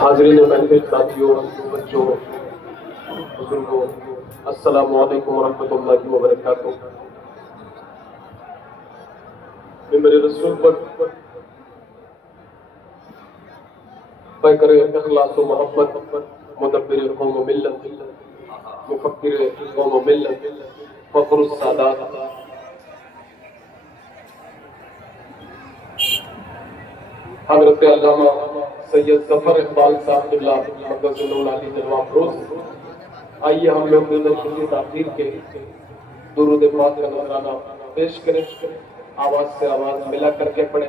हाज़रीन महफिल, साथियों, बच्चों, बुजुर्गों, अस्सलामु अलैकुम वरहमतुल्लाहि वबरकातुहू। मेरे रसूल पर पैकर इखलास व मोहब्बत, मुदब्बिर कौम व मिल्लत, मुफक्किर कौम व मिल्लत, फखरुस सादात, हज़रत अल्लामा सैयद ज़फ़र इक़बाल साहब क़िबला मक़दसुल आली जलवा अफ़रोज़। आइए हम लोग खुशी ताख़ीर के दुरूद पाक का नज़राना पेश करें। आवाज़ से आवाज़ मिला करके पढ़े।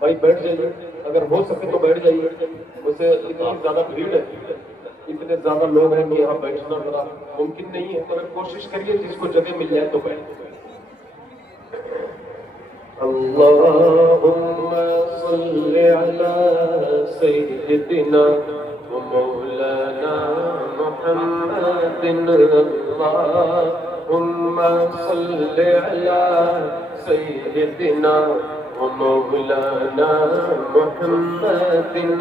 भाई बैठ जाइए, अगर हो सके तो बैठ जाइए। मुझसे इतनी ज़्यादा भीड़ है, इतने ज़्यादा लोग हैं कि यहाँ बैठना बड़ा मुमकिन नहीं है, मगर कोशिश करिए जिसको जगह मिल जाए तो बैठ। अल्लाहुम्मा सल्लि अला सय्यिदिना व मौलाना मुहम्मदिन। अल्लाहुम्मा सल्लि अला सय्यिदिना व मौलाना मुहम्मदिन।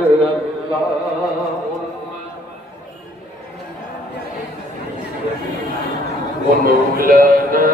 मौलाना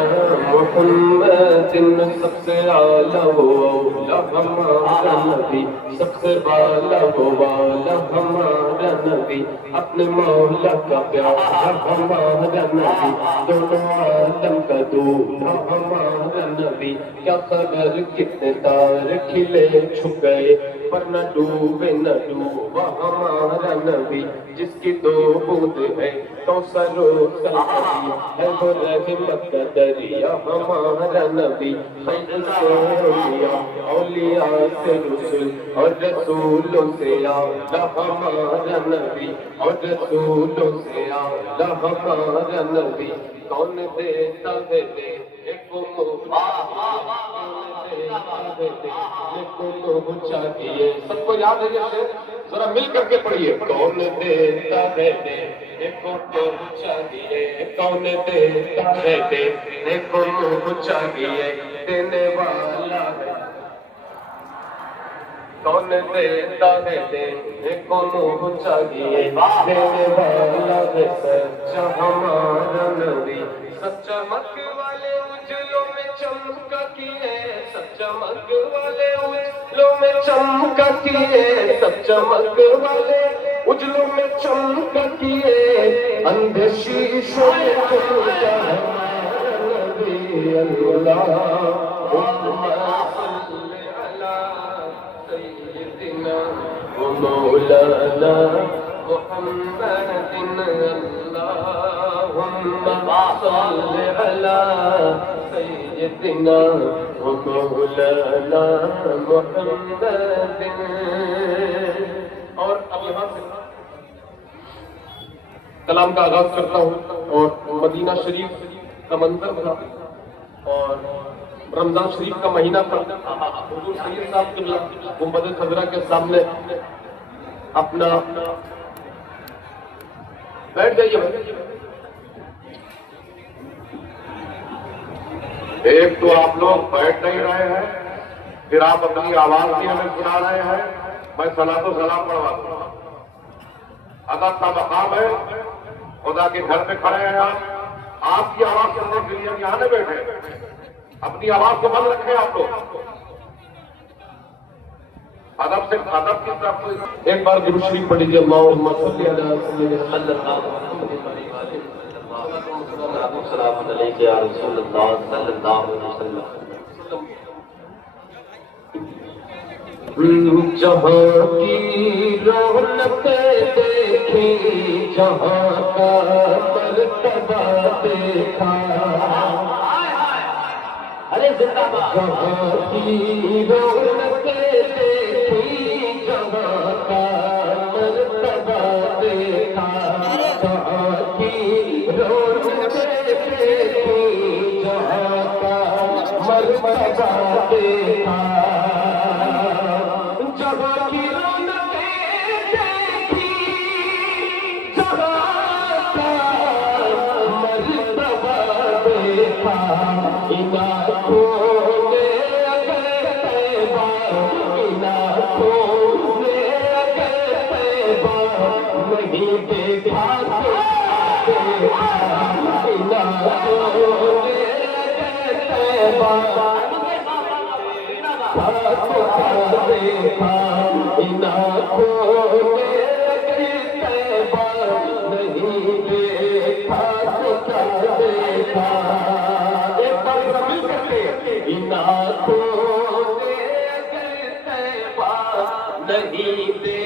मुहम्मदिन। सबसे आला हो औला हमारा नबी, सबसे बाला हो वाला हमारा नबी, अपने मौला का प्यारा हमारा नबी, दोनों आलम का दूल्हा हमारा नबी। क्या खबर कितने तार खिले छुप गए, पर न डूबे न डूबा हमारा नबी, जिसकी दो बूंद है तो सरो सलबी, है वो रहमत का दरिया हमारा नबी। खैर से औलिया से रसूल और रसूलों से आला हमारा नबी, और रसूलों से आला हमारा नबी। कौन देता है चाहिए, सबको याद है जैसे, जरा मिल करके पढ़िए। कौन देता है देखो चाहिए, कौन देता है देखो चाहिए, देने वाला है। कौन देता है देखो चाहिए, देने वाला है सच्चा हमारा नबी। सच्चा मक वाले उजलों में चमका किए, सच्चा मक वाले उजलों में चमका किए, सच्चा मक वाले उजलों में चमका किए, अंधे शीशों में चमका हमारा नबी। अल्लाहुम्मा सल्लि अला सय्यिदिना व मौलाना मुहम्मदिन। अल्लाहुम्मा सल्लि अला सय्यिदिना व मौलाना मुहम्मदिन। और अब यहाँ से कलाम का आगाज करता हूँ। और मदीना शरीफ का मंजर था और रमजान शरीफ का महीना था। हुजूर सैयद साहब के गुंबद खजरा के सामने अपना बैठ जाइए। एक तो आप लोग बैठ नहीं रहे हैं, फिर आप अपनी आवाज भी हमें सुना रहे हैं। मैं सलातो सलाम पढ़वा दूँ। अदब का मकाम है, खुदा के घर में खड़े हैं आप, आपकी आवाज सुनने के लिए यहाँ नहीं बैठे। अपनी आवाज को बंद रखें आप लोग। अदब से अदब की तरफ एक बार गुरु शरीफ पढ़ लीजिए। अल्लाहुम्मा सल्लि अला सल्लल्लाहु अलैहि या रसूलल्लाह सल्लल्लाहु अलैहि वसल्लम। जहाँ की रौनकें देखी, जहाँ का मर्तबा देखा, अरे जिंदाबाद। जहाँ की रौनकें देखी, जहाँ का मर्तबा देखा, जहाँ की रौनकें देखी, जहाँ का मर्तबा देखा, जहाँ की रौनकें देखी, जहाँ का मर्तबा देखा, नहीं देखा नहीं दे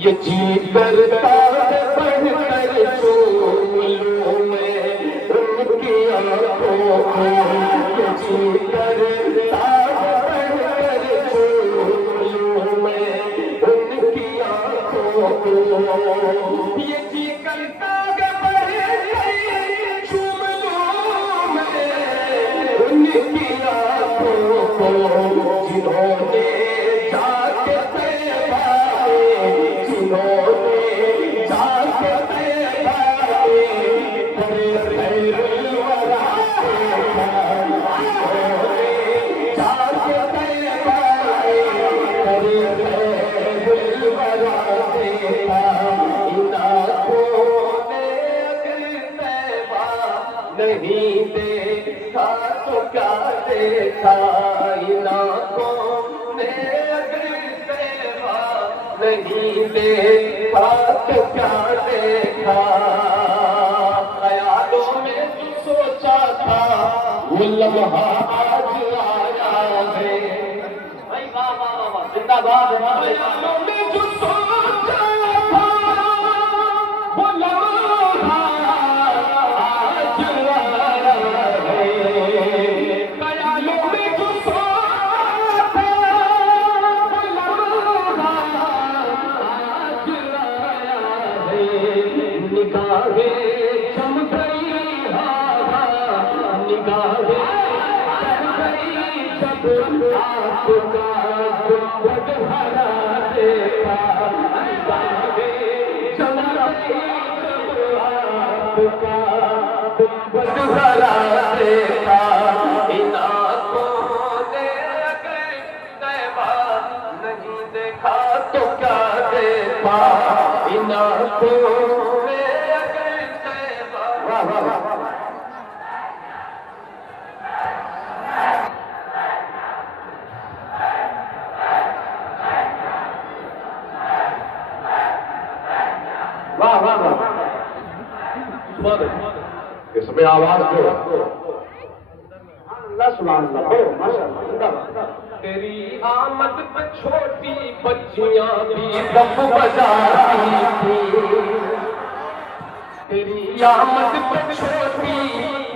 ये जी करता है बढ़ कर चूम लूं मैं उनकी आंखों को ये जी करता है बढ़ कर चूम लूं मैं उनकी आंखों को ये जी करता है बढ़ कर चूम लूं मैं उनकी आंखों को जिन्होंने नहीं देखा तो क्या देखा इन आँखों ने अगर देखा नहीं देखा तो क्या देखा ख्यालों में जो सोचा था वो लम्हा आज आया है भाई वाह वाह वाह जिंदाबाद ख्यालों में जो सोचा था वो लम्हा निगाहें चम गई निगाहें चम गई जब आपका गुंबद हरा देखा निगाहें चम गई जब आपका गुंबद हरा देखा इन आँखों ने अगर तैबा नहीं देखा तो क्या देखा इन आँखों वाह वाह वाह इसमें आवाज दो तेरी आमद पे छोटी बच्चियां भी दफ बजाती थी तेरी आमद पे छोटी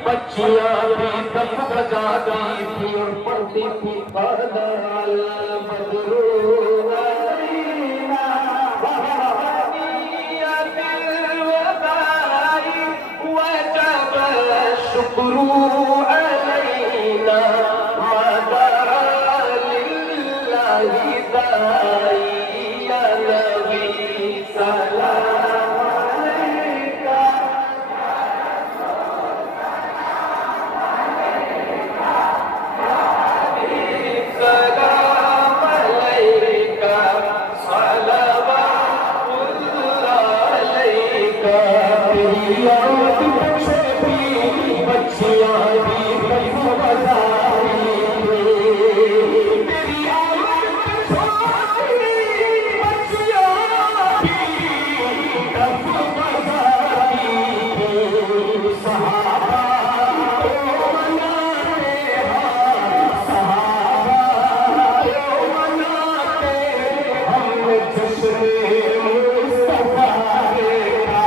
बच्चियां भी दफ बजाती थी और पढ़ती थी बदल बदरू शुक्रू अलैना मदा लिल्लाहि दाई या नबी सलाम अलैका सलाम अलैका सलावतुल्लाह अलैका तेरी आमद पे छोटी बच्चियां भी दफ बजाती तेरी आमद पे छोटी बच्चियां भी दफ बजाती सहाबा मनाते सहाबा मनाते हमने जश्न मुस्तफा देखा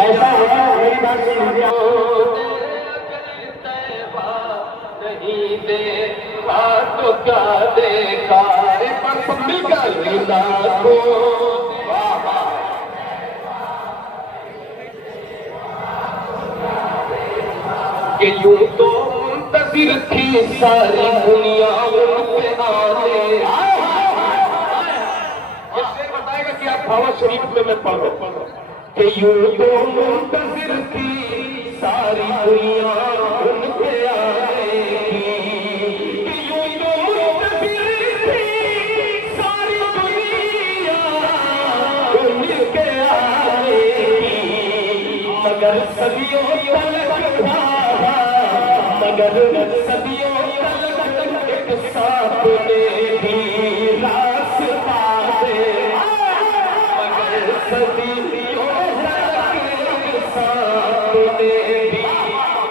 ऐसा है मेरी बात सुन लीजिए नहीं देखा तो क्या देखा कि यूं तो मुंतज़िर थी सारी दुनिया उनके आने। ये शेर बताएगा कि आप भावा शरीफ में मैं पढ़ो कि यूं तो मुंतज़िर थी सारी दुनिया उनके आने की, कि यूं तो मुंतज़िर थी सारी दुनिया उनके आने की, मगर सदियों तलक था, मगर सदियों तलक एक सांप ने भी रास्ता दे, मगर सदियों तलक एक सांप ने भी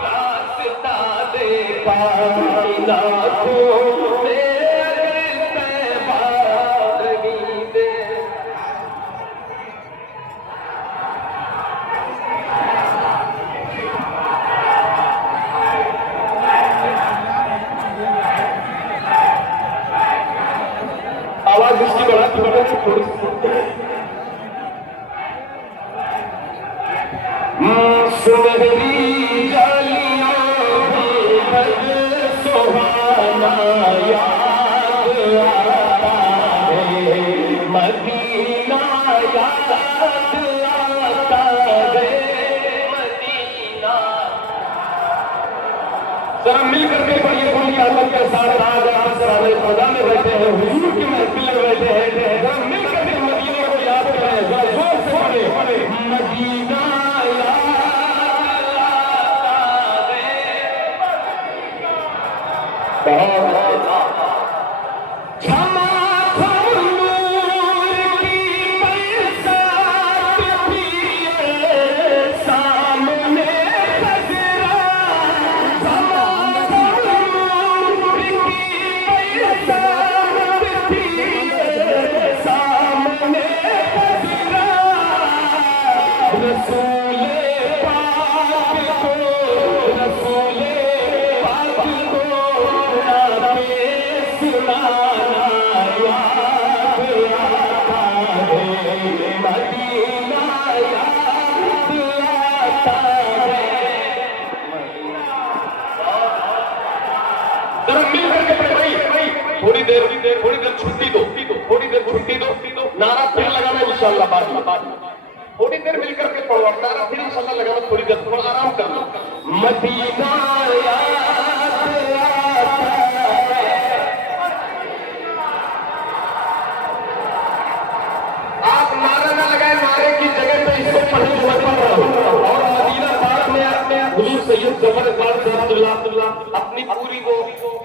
रास्ता देखा। लाखों में तैबा नहीं दे। आवाज इसकी बढ़ाती बढ़ाती थोड़ी सुनहरी जालियां भी सुहाना याद आता है, मदीना याद आता है, मदीना। जरा मिलकर के पढ़िए बोलिए अल्लाह के सारे राज सारे खुदा में बैठे हैं, हुजूर की महफिल में बैठे हैं। जरा मिलकर के मदीने को याद करें, जरा जोर से पढ़े मदीना याद आता है। क्षमा नूर थोड़ी देर छुट्टी दो, थोड़ी देर छुट्टी दो, नारा फिर लगाना इंशाल्लाह बाद में। थोड़ी देर मिलकर के पढ़ो, अब नारा फिर इंशाल्लाह लगाना, थोड़ी देर थोड़ा आराम कर लो। मदीना आप नारा ना लगाए, नारे की जगह पे इसको पढ़ने और मदीना पाक में आपने हुजूर सैयद जफर इकबाल साहब अपनी पूरी वो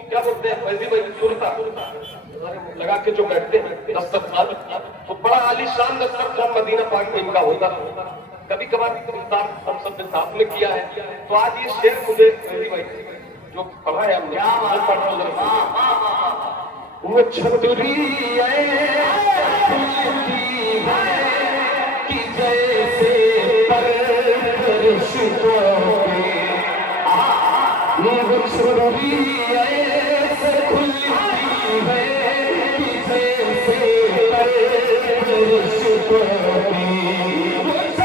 क्या बोलते हैं फैजी भाई सुरता लगा के जो बैठते हैं दस्तरखान, तो बड़ा आलीशान दस्तरखान मदीना पाक में इनका होता है। कभी कभार हम सब ने साथ में किया है। तो आज ये शेर मुझे फैजी भाई जो पढ़ा है हमने, वो छतरी कि जैसे वो छतरी ऐसे खुलती है कि जैसे वो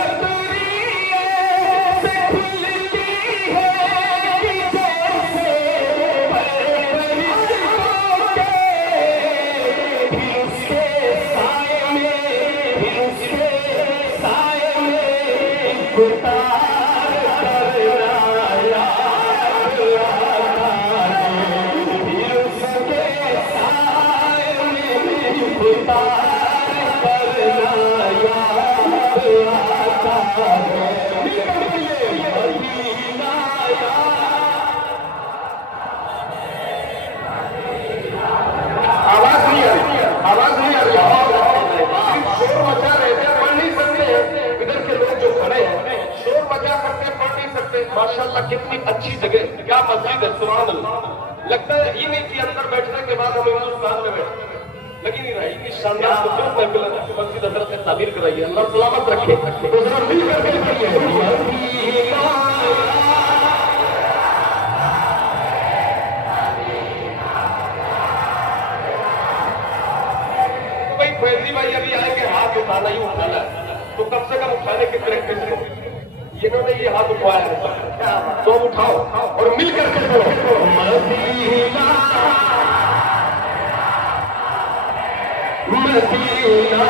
छतरी ऐसे खुलती है कि जैसे माशाअल्लाह कितनी अच्छी जगह, क्या मस्जिद है, सुभान अल्लाह। लगता है ये नहीं कि अंदर बैठने के बाद हम हिंदुस्तान में बैठे, लगी नहीं रही। इतनी शानदार खूबसूरत महफिल है, मस्जिद हजरत ने ताबीर कराई है, अल्लाह सलामत रखे। तो जरा मिल करके भाई फैजी भाई अभी आएंगे, हाथ उठाना ही उठाना है, तो कम से कम उठाने की प्रैक्टिस करो। इन्होंने ये हाथ उठाया है, तो उठाओ और मिल करके बोलो मदीना मदीना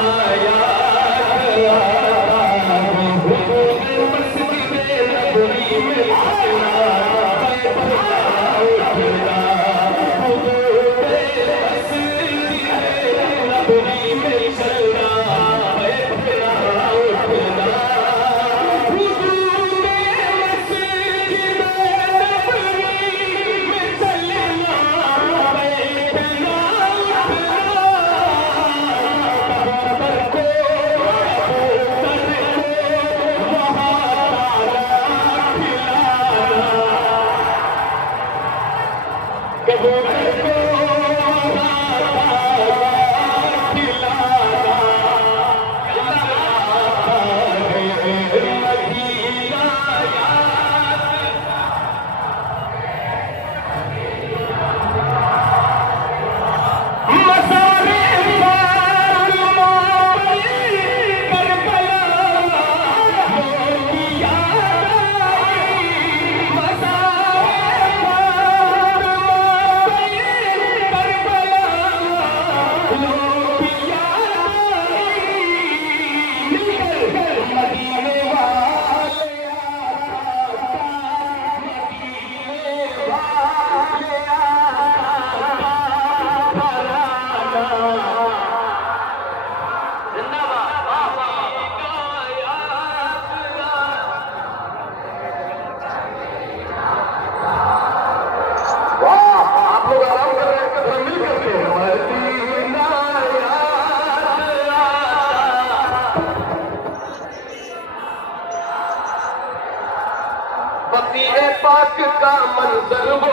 पाक का मंजर वो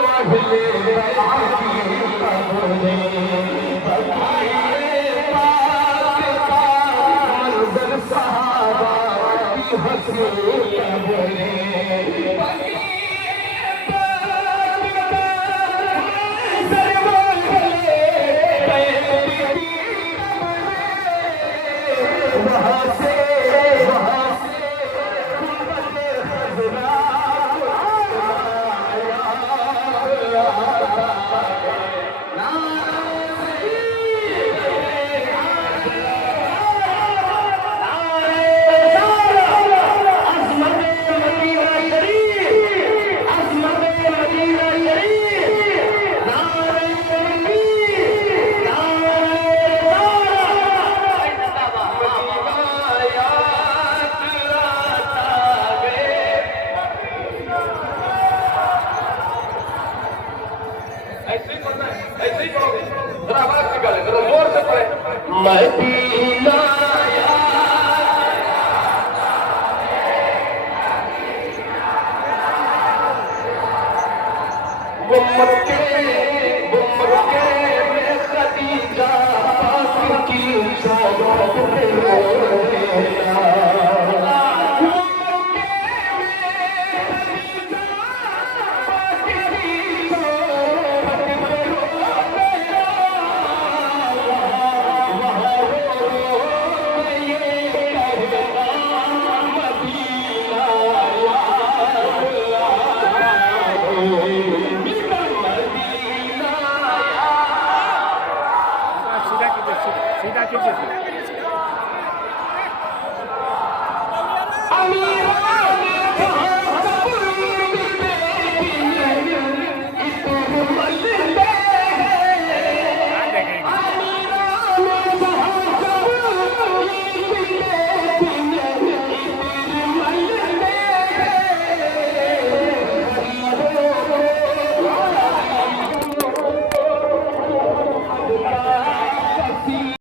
मंजर सहाबा की हंसी ऐसे ही पढ़ना है, ऐसे ही पढ़ोगे। जरा आवाज निकाले, जरा जोर से पढ़े। मदीना वो मक्के में खदीजा की सौगात सीधा कीजिए अमीर